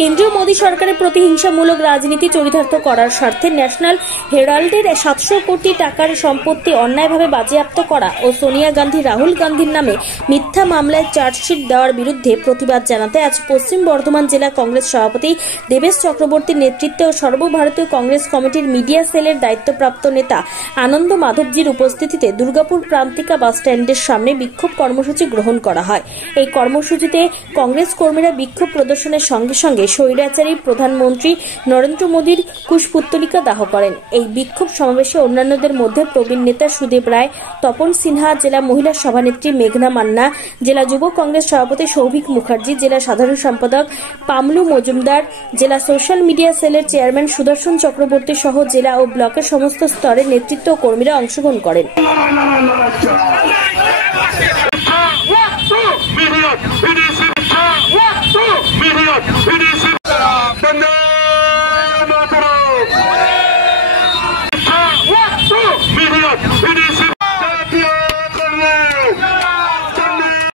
কেন্দ্রীয় মোদী সরকারের প্রতিহিংসামূলক রাজনীতি চরিতার্থ করার স্বার্থে ন্যাশনাল হেরাল্ডের 700 কোটি টাকার সম্পত্তি অন্যায়ভাবে বাজেয়াপ্ত করা ও সোনিয়া গান্ধী রাহুল গান্ধীর নামে মিথ্যা মামলায় চার্জশিট দেওয়ার বিরুদ্ধে প্রতিবাদ জানাতে আজ পশ্চিম বর্ধমান জেলা কংগ্রেস সভাপতি দেবেশ চক্রবর্তীর নেতৃত্বে ও সর্বভারতীয় কংগ্রেস কমিটির মিডিয়া সেলের দায়িত্বপ্রাপ্ত নেতা আনন্দ মাধবজির উপস্থিতিতে দুর্গাপুর প্রান্তিকা বাসস্ট্যান্ডের সামনে বিক্ষোভ কর্মসূচি গ্রহণ করা হয়। এই কর্মসূচিতে কংগ্রেস কর্মীরা বিক্ষোভ প্রদর্শনের সঙ্গে সঙ্গে স্বৈরাচারী প্রধানমন্ত্রী নরেন্দ্র মোদীর কুশপুত্তলিকা দাহ করেন। এই বিক্ষোভ সমাবেশে অন্যান্যদের মধ্যে প্রবীণ নেতা সুদেব রায়, তপন সিনহা, জেলা মহিলা সভানেত্রী মেঘনা মান্না, জেলা যুব কংগ্রেস সভাপতি সৌভিক মুখার্জি, জেলা সাধারণ সম্পাদক পামলু মজুমদার, জেলা সোশ্যাল মিডিয়া সেলের চেয়ারম্যান সুদর্শন চক্রবর্তী সহ জেলা ও ব্লকের সমস্ত স্তরের নেতৃত্ব ও কর্মীরা অংশগ্রহণ করেন। It is